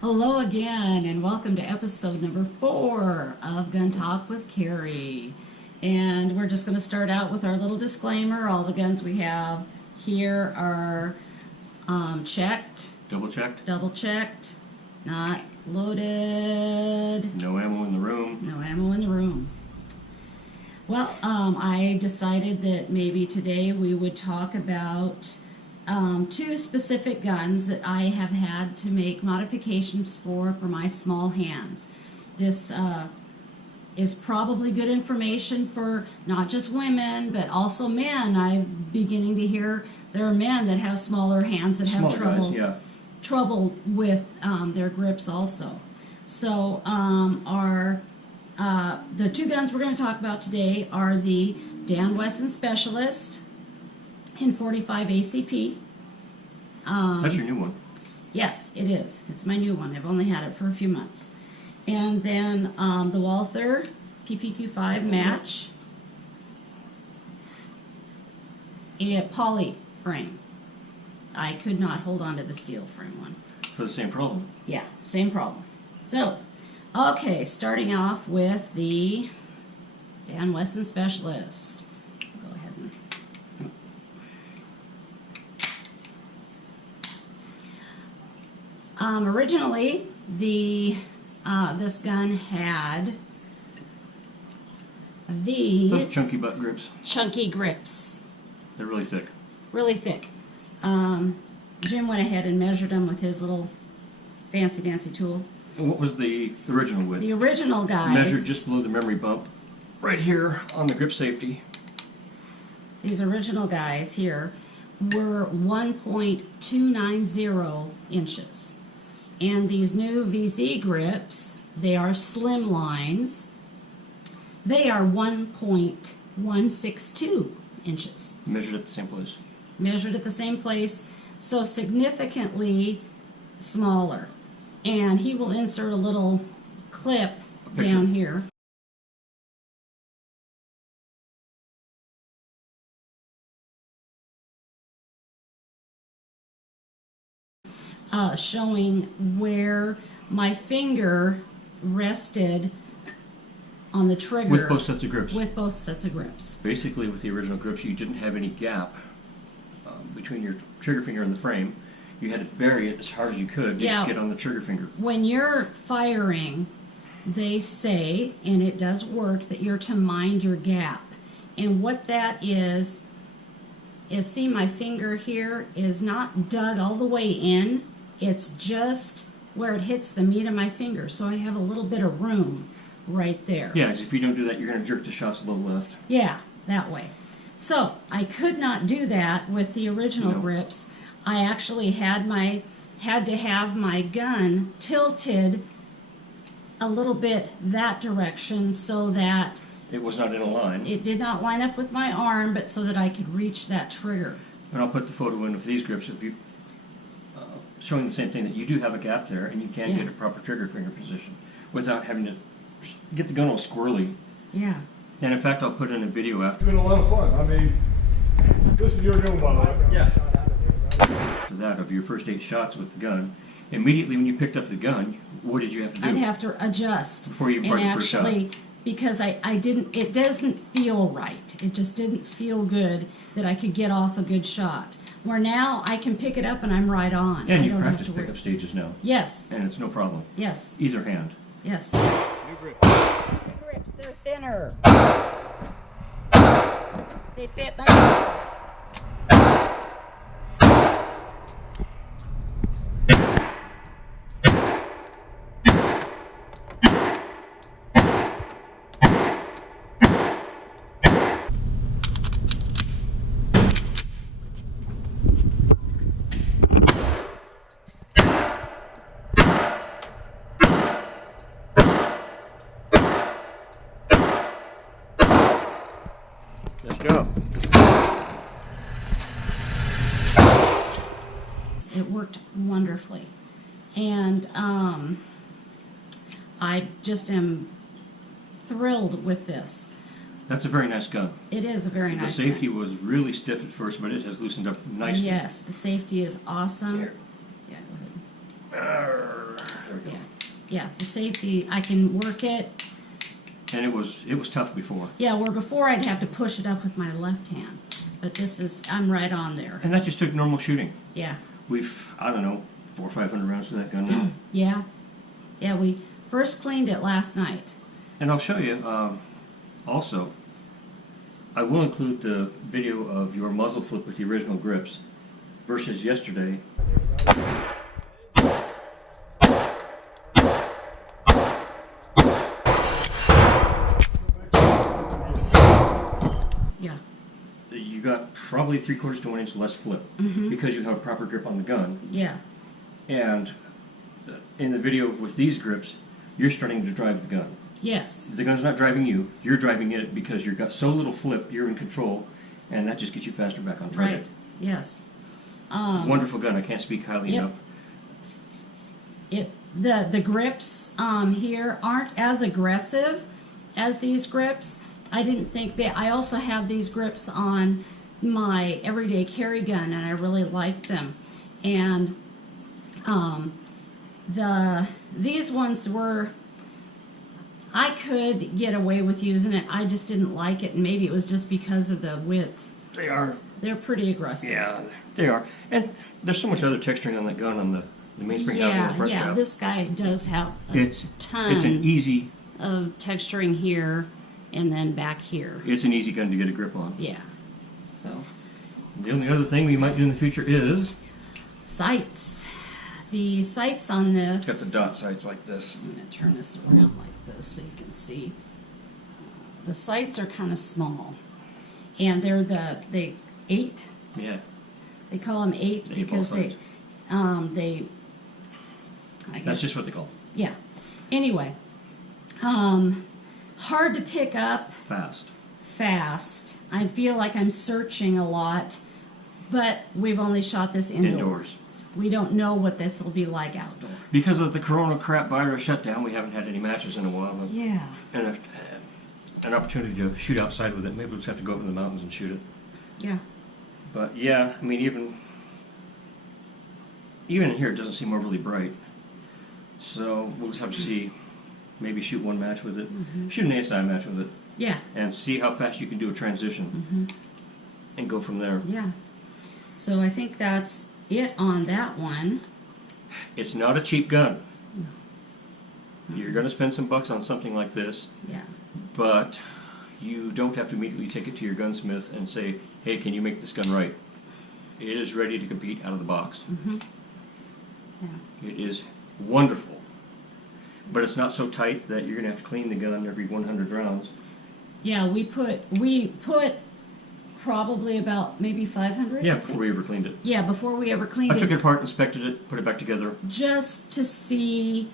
Hello again, and welcome to episode number 4 of Gun Talk with Carrie. And we're just going to start out with our little disclaimer. All the guns we have here are checked, Double checked, not loaded, no ammo in the room. no ammo in the room. Well, I decided that maybe today we would talk about 2 specific guns that I have had to make modifications for my small hands. This is probably good information for not just women, but also men. I'm beginning to hear there are men that have smaller hands that have trouble with their grips also. So the 2 guns we're going to talk about today are the Dan Wesson Specialist in 45 ACP. That's your new one. Yes, it is. It's my new one. I've only had it for a few months. And then the Walther PPQ5 Match, a poly frame. I could not hold on to the steel frame one. For the same problem. Yeah, same problem. So, okay, starting off with the Dan Wesson Specialist. Go ahead and... originally, this gun had these... Those chunky butt grips. Chunky grips. They're really thick. Really thick. Jim went ahead and measured them with his little fancy dancy tool. And what was the original width? The original guys... Measured just below the memory bump. Right here on the grip safety. These original guys here were 1.290 inches. And these new VZ grips, they are slim lines. They are 1.162 inches. Measured at the same place. Measured at the same place, so significantly smaller. And he will insert a little clip down here. Showing where my finger rested on the trigger. With both sets of grips. With both sets of grips. Basically, with the original grips, you didn't have any gap between your trigger finger and the frame. You had to bury it as hard as you could just to get on the trigger finger. When you're firing, they say, and it does work, that you're to mind your gap. And what that is see, my finger here is not dug all the way in. It's just where it hits the meat of my finger. So I have a little bit of room right there. Yeah, because if you don't do that, you're going to jerk the shots a little left. Yeah, that way. So I could not do that with the original grips. I actually had to have my gun tilted a little bit that direction so that it was not in a line. It did not line up with my arm, but so that I could reach that trigger. And I'll put the photo in of these grips if you showing the same thing, that you do have a gap there and you can get a proper trigger finger position without having to get the gun all squirrely. Yeah. And in fact, I'll put in a video after. It's been a lot of fun. I mean, this is your gun, by the way. Yeah. After that, of your first 8 shots with the gun, immediately when you picked up the gun, what did you have to do? I'd have to adjust. Before you fired the first shot. And actually, because I didn't, it doesn't feel right. It just didn't feel good that I could get off a good shot. Where now I can pick it up and I'm right on. And you practice pickup stages now. Yes. And it's no problem. Yes. Either hand. Yes. New grips. The grips, they're thinner. They fit better. Let's go. It worked wonderfully. And I just am thrilled with this. That's a very nice gun. It is a very nice gun. The safety gun. was really stiff at first, but it has loosened up nicely. Yes, the safety is awesome. Here. Yeah. There we go. Yeah, yeah, the safety, I can work it. And it was tough before. Yeah, where before I'd have to push it up with my left hand, but this is, I'm right on there. And that just took normal shooting. Yeah, We've, I don't know, 400 or 500 rounds to that gun now. yeah, yeah, we first cleaned it last night. And I'll show you, also, I will include the video of your muzzle flip with the original grips versus yesterday. Yeah, You got probably 3/4 to 1 inch less flip because you have a proper grip on the gun. yeah, And in the video with these grips, you're starting to drive the gun. yes, The gun's not driving you, you're driving it because you've got so little flip, you're in control, and that just gets you faster back on target. right, yes. Wonderful gun, I can't speak highly Yep. enough. The grips here aren't as aggressive as these grips. I didn't think that. I also have these grips on my everyday carry gun, and I really liked them. And these ones were, I could get away with using it. I just didn't like it, and maybe it was just because of the width. They are, They're pretty aggressive. yeah, they are. And there's so much other texturing on that gun on the mainspring housing and the front yeah. strap. This guy does have a It's ton an easy of texturing here and then back here. It's an easy gun to get a grip on. Yeah. So, The only other thing we might do in the future is sights. The sights on this. got the dot sights like this. I'm going to turn this around like this so you can see. The sights are kind of small. And they're the 8. Yeah. They call them 8 The 8-ball because sights. I guess, That's just what they call them. yeah. Anyway, hard to pick up fast. I feel like I'm searching a lot, but we've only shot this indoors. We don't know what this will be like outdoor. Because of the corona crap virus shutdown, we haven't had any matches in a while. But Yeah. and an opportunity to shoot outside with it. Maybe we'll just have to go up in the mountains and shoot it. Yeah. But yeah, I mean, even in here, it doesn't seem overly bright. So we'll just have to see. Maybe shoot one match with it. Shoot an ASI match with it. Yeah. And see how fast you can do a transition. And go from there. Yeah. So I think that's it on that one. It's not a cheap gun. You're going to spend some bucks on something like this. Yeah. But you don't have to immediately take it to your gunsmith and say, hey, can you make this gun right? It is ready to compete out of the box. Yeah. It is wonderful. But it's not so tight that you're going to have to clean the gun every 100 rounds. Yeah, we put probably about maybe 500. Yeah, before we ever cleaned it. Yeah, before we ever cleaned I took it it, apart, inspected it, put it back together. just to see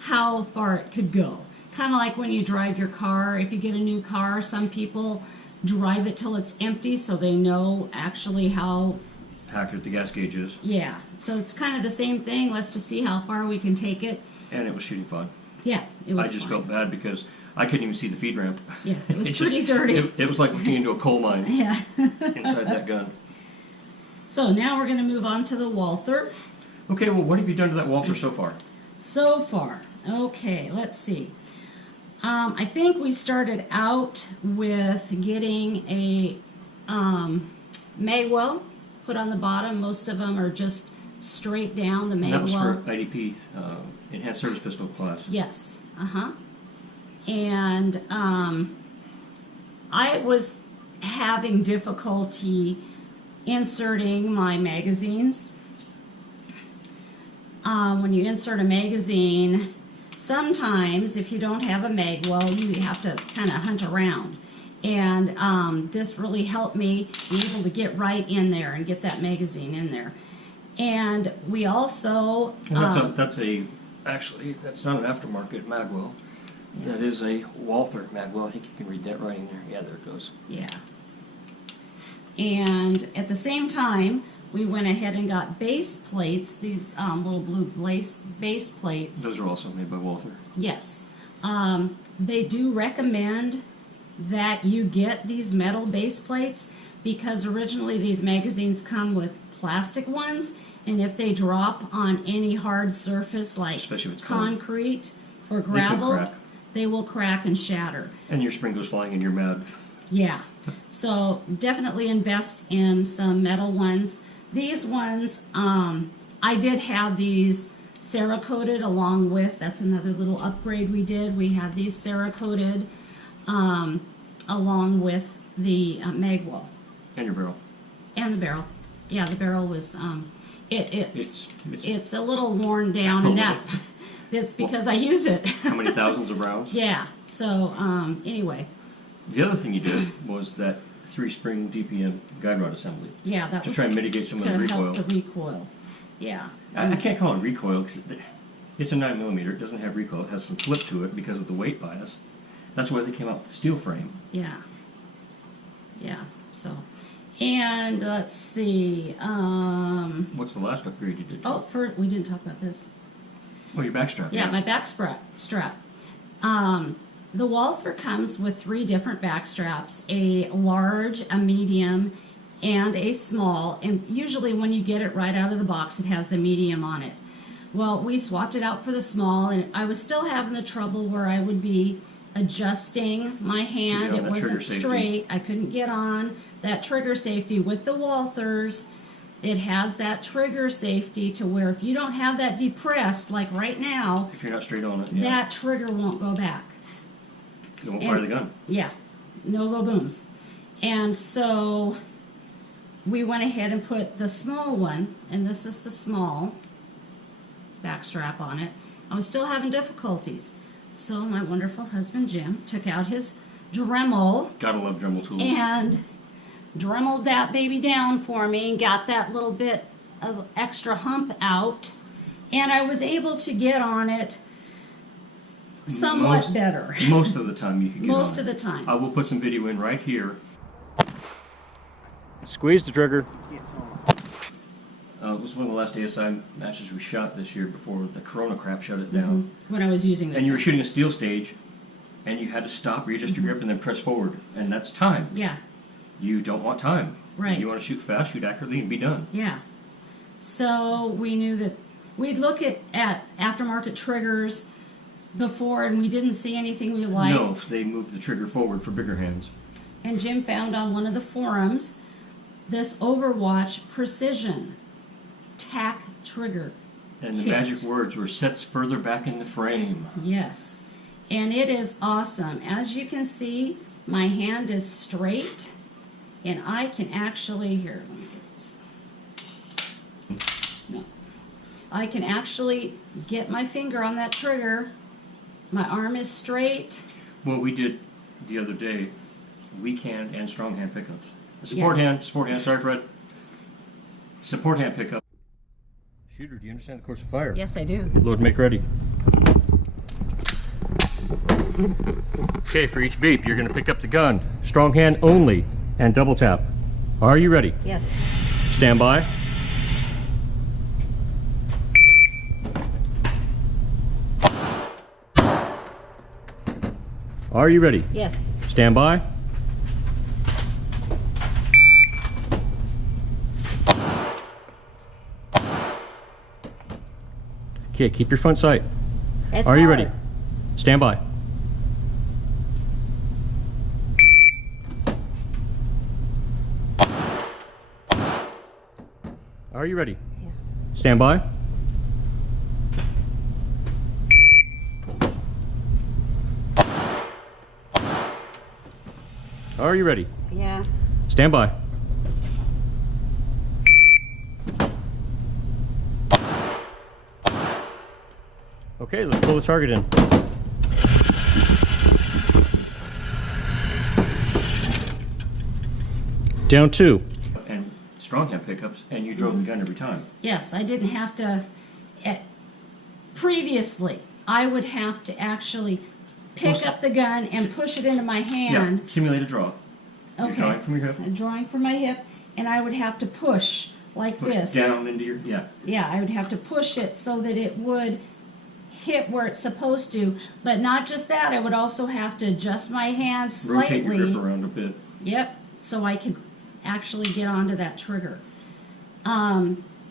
how far it could go. Kind of like when you drive your car. If you get a new car, some people drive it till it's empty so they know actually how. Accurate the gas gauge is. Yeah, so it's kind of the same thing. Let's just see how far we can take it. And it was shooting fun. Yeah, it was I just fun. felt bad because I couldn't even see the feed ramp. Yeah, it was It pretty just- dirty. It was like looking into a coal mine Yeah. inside that gun. So now we're going to move on to the Walther. Okay, well, what have you done to that Walther so far? So far, okay, let's see. I think we started out with getting a magwell put on the bottom. Most of them are just straight down the And that was for magwell. IDP, Enhanced Service Pistol class. Yes, and I was having difficulty inserting my magazines. When you insert a magazine, sometimes if you don't have a magwell, you have to kind of hunt around. And this really helped me be able to get right in there and get that magazine in there. And we also... And actually, that's not an aftermarket magwell. Yeah. That is a Walther magwell. I think you can read that writing there. Yeah, there it goes. Yeah. And at the same time, we went ahead and got base plates, these little blue base plates. Those are also made by Walther. Yes. They do recommend that you get these metal base plates because originally these magazines come with plastic ones, and if they drop on any hard surface like Especially if it's cold. concrete or gravel, crack. they will crack and shatter. And your spring goes flying and you're mad. Yeah, so definitely invest in some metal ones. These ones, I did have these Cerakoted along with, that's another little upgrade we did. We had these Cerakoted along with the Magwell And your barrel. and the barrel. Yeah, the barrel was, It's it's a little worn down, and that's because I use it. how many thousands of rounds? Yeah, so anyway, The other thing you did was that 3-spring DPM guide rod assembly. yeah, that To was try and mitigate some of the to recoil. help the recoil. Yeah. I can't call it recoil because it's a 9mm. It doesn't have recoil. It has some flip to it because of the weight bias. That's why they came out with the steel frame. Yeah. Yeah. So, and let's see. What's the last upgrade you did? Oh, we didn't talk about this. Oh, your back strap. Yeah, my back strap. The Walther comes with 3 different back straps: a large, a medium, and a small. And usually, when you get it right out of the box, it has the medium on it. Well, we swapped it out for the small, and I was still having the trouble where I would be adjusting my hand. on It that trigger wasn't safety. straight. I couldn't get on that trigger safety with the Walthers. It has that trigger safety to where if you don't have that depressed, like right now, If you're not straight on it, yeah. that trigger won't go back. You won't fire and- the gun. Yeah, no low booms. And so we went ahead and put the small one, and this is the small back strap on it. I was still having difficulties. So my wonderful husband Jim took out his Dremel Gotta love Dremel tools. and dremeled that baby down for me and got that little bit of extra hump out. And I was able to get on it somewhat better. Most of the time you can get Most on of it. the time. I will put some video in right here. Squeeze the trigger. It was one of the last ASI matches we shot this year before the Corona crap shut it down. When I was using this. And you were thing. shooting a steel stage, and you had to stop, readjust your grip, and then press forward. And that's time. Yeah, You don't want time. Right. You want to shoot fast, shoot accurately, and be done. yeah. So we knew that we'd look at aftermarket triggers before, and we didn't see anything we liked. No, they moved the trigger forward for bigger hands. And Jim found on one of the forums this Overwatch Precision tack trigger. And the kit. magic words were sets further back in the frame. Yes, and it is awesome. As you can see, my hand is straight, and I can actually, here, let me get this. No. I can actually get my finger on that trigger. My arm is straight. What we did the other day, weak hand and strong hand pickups. The support hand, sorry Fred. Support hand pickup. Shooter, do you understand the course of fire? Yes, I do. Load, make ready. Okay, for each beep, you're going to pick up the gun. Strong hand only, and double tap. Are you ready? Yes. Stand by. Are you ready? Yes. Stand by. Okay, keep your front sight. It's Are you hard. ready? Stand by. Are you ready? Yeah. Stand by. Are you ready? Yeah. Stand by. Okay, let's pull the target in. Down 2. And strong hand pickups, and you drove the gun every time. Yes, I didn't have to. Previously, I would have to actually pick up the gun and push it into my hand. Yeah, simulate a draw. You're Okay. drawing from your hip. Drawing from my hip, and I would have to push like Push this. down into your, yeah. Yeah, I would have to push it so that it would hit where it's supposed to. But not just that, I would also have to adjust my hand slightly. Rotate your grip around a bit. Yep, so I could actually get onto that trigger.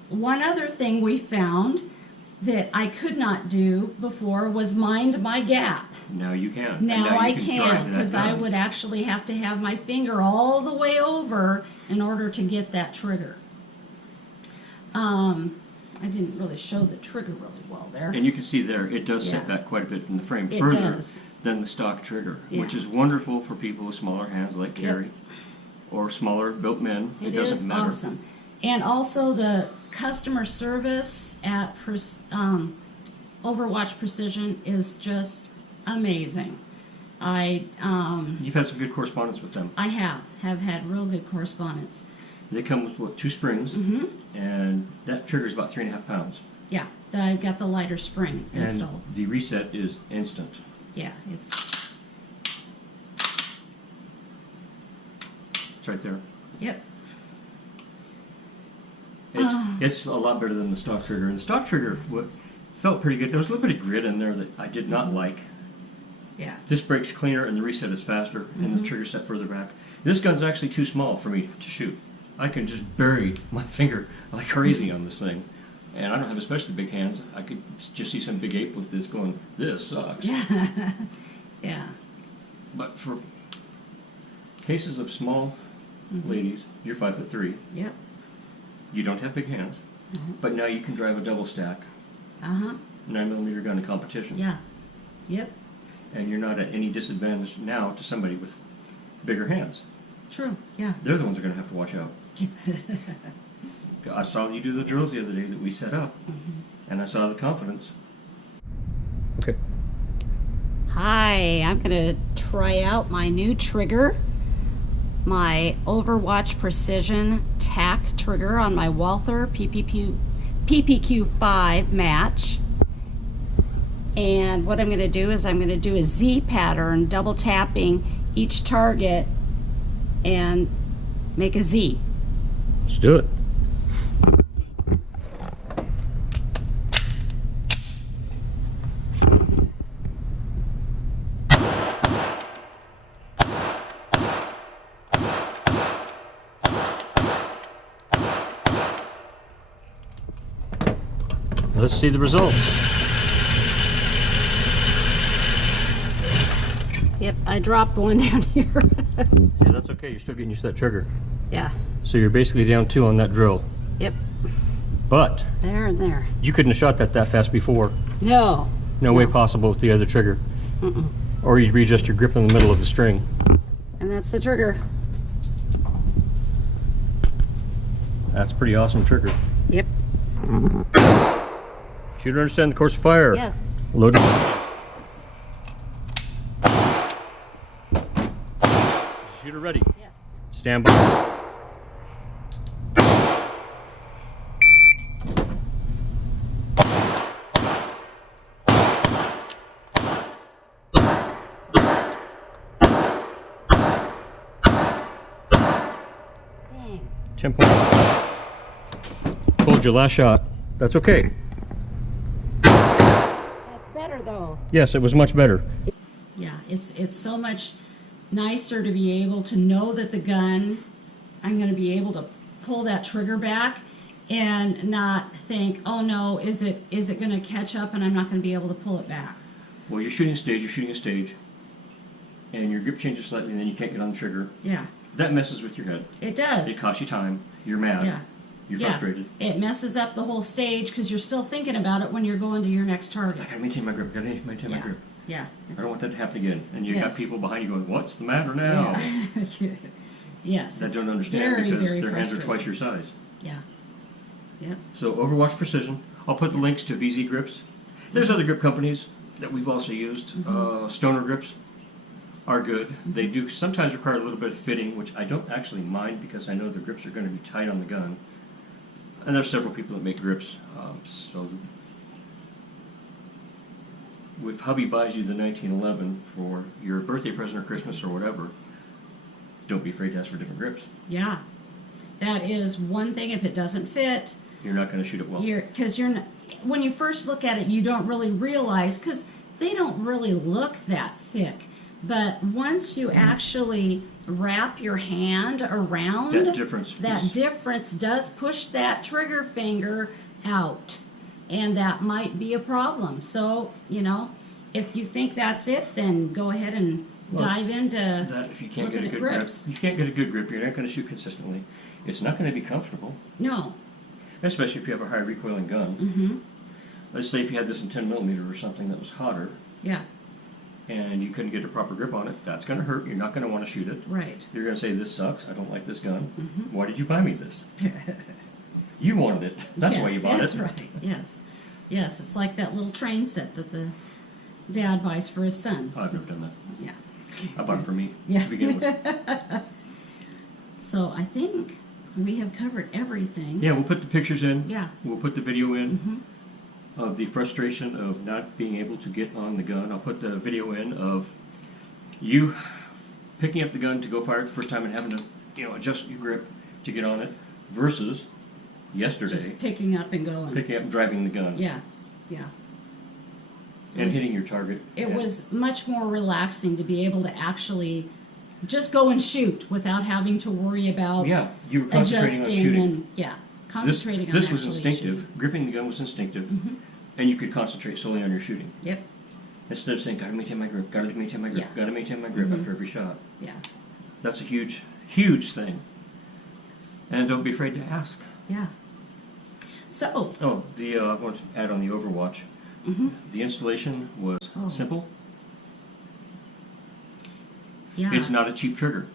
one other thing we found that I could not do before was mind my gap. Now you can. And Now I you drive can, that because I gun. would actually have to have my finger all the way over in order to get that trigger. I didn't really show the trigger really well there. And you can see there, it does Yeah. set back quite a bit from the frame, It further does. than the stock trigger, Yeah. which is wonderful for people with smaller hands like Yep. Carrie, or smaller built men. It It doesn't is matter. awesome. And also the customer service at Overwatch Precision is just amazing. You've had some good correspondence with them. I have had real good correspondence. They come with what, 2 springs, Mm-hmm. and that trigger is about 3.5 pounds. Yeah, I've got the lighter spring installed. And the reset is instant. Yeah, It's right there. yep. It's a lot better than the stock trigger. And the stock trigger felt pretty good. There was a little bit of grit in there that I did not like. Yeah. This breaks cleaner and the reset is faster and the trigger set further back. This gun's actually too small for me to shoot. I can just bury my finger like crazy on this thing. And I don't have especially big hands. I could just see some big ape with this going, this sucks. Yeah. But for cases of small ladies, you're 5'3". Yep. You don't have big hands, but now you can drive a double stack Uh-huh. 9mm gun in competition. Yeah. Yep. And you're not at any disadvantage now to somebody with bigger hands. True. Yeah. They're the ones that are going to have to watch out. I saw you do the drills the other day that we set up, and I saw the confidence. Okay. Hi, I'm going to try out my new trigger, my Overwatch Precision tack trigger on my Walther PPQ5 Match. And what I'm going to do is I'm going to do a Z pattern, double tapping each target and make a Z. Let's do it. Let's see the results. Yep, I dropped one down here. Yeah, that's okay. You're still getting used to that trigger. Yeah, So you're basically down 2 on that drill. yep, But there and there. you couldn't have shot that fast before. No. No way possible with the other trigger. Or you'd readjust your grip in the middle of the string. And that's the trigger. That's a pretty awesome trigger. Yep. Shooter understand the course of fire. Yes. Loaded. Shooter ready. Yes. Stand by. Dang. 10 points. Told you last shot. That's okay. That's better though. Yes, it was much better. Yeah, it's so much nicer to be able to know that the gun, I'm going to be able to pull that trigger back and not think, oh no, is it going to catch up and I'm not going to be able to pull it back. Well, you're shooting a stage, and your grip changes slightly, and then you can't get on the trigger. Yeah, That messes with your head. it does. It costs you time. You're mad. Yeah. You're Yeah. frustrated. It messes up the whole stage because you're still thinking about it when you're going to your next target. I gotta maintain my grip. I gotta maintain my Yeah. grip. Yeah. I don't want that to happen again. And you got Yes. people behind you going, "What's the matter now?" Yeah. Yes. That it's don't understand very, because very their hands are frustrating. twice your size. Yeah. Yep. So Overwatch Precision. I'll put the links to VZ grips. There's other grip companies that we've also used. Stoner grips are good. They do sometimes require a little bit of fitting, which I don't actually mind because I know the grips are going to be tight on the gun. And there's several people that make grips. If hubby buys you the 1911 for your birthday present or Christmas or whatever, don't be afraid to ask for different grips. Yeah. That is one thing. If it doesn't fit, You're not going to shoot it well. when you first look at it, you don't really realize, because they don't really look that thick. But once you actually wrap your hand around, That difference that is- difference does push that trigger finger out, and that might be a problem. So, you know, if you think that's it, then go ahead and Well, dive into That if you can't get looking a at good grip, grips. you can't get a good grip, you're not going to shoot consistently. It's not going to be comfortable, No. especially if you have a high recoiling gun. Mm-hmm. Let's say if you had this in 10 millimeter or something that was hotter, Yeah. and you couldn't get a proper grip on it, that's going to hurt. You're not going to want to shoot it. Right. You're going to say, this sucks, I don't like this gun. Mhm. Why did you buy me this? You wanted it. That's Yeah, why you bought that's it. That's right. Yes. Yes. It's like that little train set that the dad buys for his son. Oh, I've never done that. Yeah. I bought it for me Yeah. to begin with. So I think we have covered everything. Yeah, we'll put the pictures in. Yeah. We'll put the video in Mhm. of the frustration of not being able to get on the gun. I'll put the video in of you picking up the gun to go fire it the first time and having to, adjust your grip to get on it versus yesterday Just picking up and going. picking up and driving the gun Yeah. Yeah. and hitting your target. It And- was much more relaxing to be able to actually just go and shoot without having to worry about Yeah, you were concentrating on adjusting shooting. and concentrating on This was actually instinctive. shooting. Gripping the gun was instinctive, Mhm. and you could concentrate solely on your shooting. Yep. Instead of saying, gotta maintain my grip, gotta maintain my grip, Yeah. gotta maintain my grip Mhm. after every shot. Yeah. That's a huge, huge thing. And don't be afraid to ask. Yeah. So. Oh, I want to add on the Overwatch. Mhm. The installation was Oh. simple. Yeah. It's not a cheap trigger.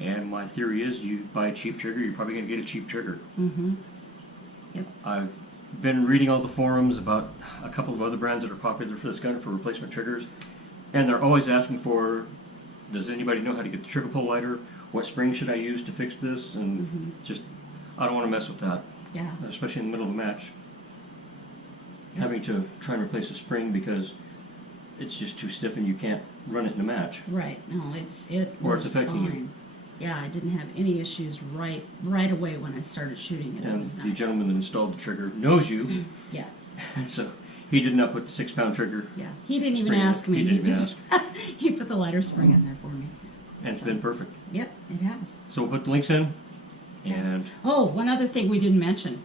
And my theory is you buy a cheap trigger, you're probably going to get a cheap trigger. Mm-hmm. Yep. I've been reading all the forums about a couple of other brands that are popular for this gun for replacement triggers. And they're always asking for, does anybody know how to get the trigger pull lighter? What spring should I use to fix this? And just, I don't want to mess with that, Yeah. especially in the middle of a match. Having to try and replace a spring because it's just too stiff and you can't run it in a match. Right. No, it Or it's was affecting you. fine. Yeah, I didn't have any issues right away when I started shooting it. It And was the nice. gentleman that installed the trigger knows you, Yeah. so he did not put the 6-pound trigger, Yeah. He didn't even Spring. ask me. He didn't even just he put the lighter spring in there for me. and it's been perfect. Yep, it has. So we'll put the links in, and Oh, one other thing we didn't mention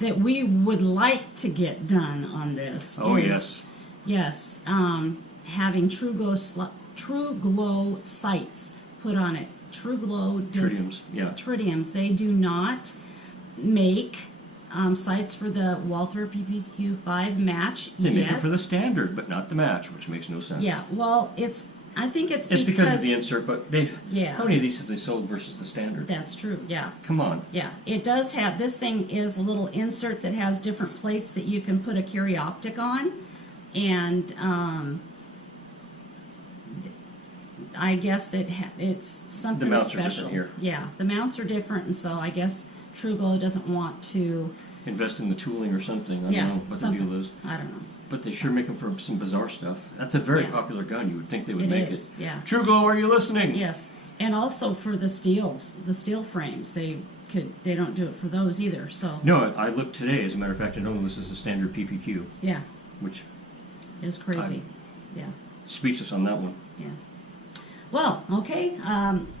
that we would like to get done on this. oh is, yes, Yes, having True Glow sights put on it. True Glow does tritiums, yeah. tritiums. They do not make sights for the Walther PPQ5 Match They make yet. it for the standard, but not the match, which makes no sense. Yeah, well, I think it's It's because of the insert, but Yeah. how many of these have they sold versus the standard? That's true, yeah. Come on. Yeah, it does have, this thing is a little insert that has different plates that you can put a Carrie optic on, and I guess it's something The mounts special. are different here. Yeah, the mounts are different, and so I guess True Glow doesn't want to, Invest in the tooling or something, I yeah, don't know what the something. deal is. I don't know. But they sure make them for some bizarre stuff. That's a very Yeah. popular gun, you would think they would It make is, it. yeah. True Glow, are you listening? Yes, and also for the steel frames, they don't do it for those either, so, No, I looked today, as a matter of fact, I know this is a standard PPQ, yeah, which it's crazy, yeah. speechless on that one. Yeah. Well, okay.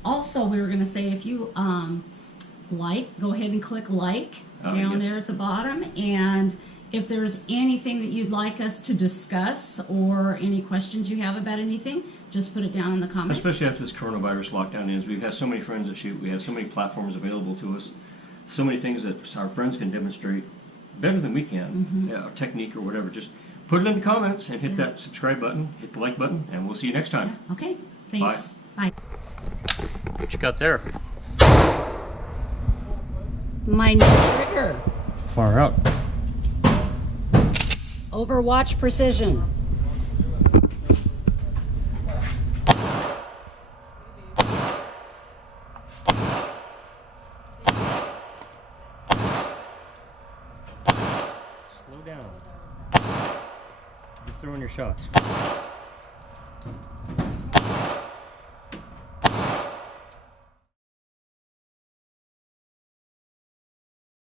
Also, we were going to say if you go ahead and click like down Yes. there at the bottom. And if there's anything that you'd like us to discuss or any questions you have about anything, just put it down in the comments. Especially after this coronavirus lockdown is, we have so many friends that shoot, we have so many platforms available to us, so many things that our friends can demonstrate better than we can, our technique or whatever. Just put it in the comments and hit that subscribe button, hit the like button, and we'll see you next time. Yeah. Okay. Thanks. Bye. What you got there? My new trigger. Far out. Overwatch Precision. Slow down. You're throwing your shots.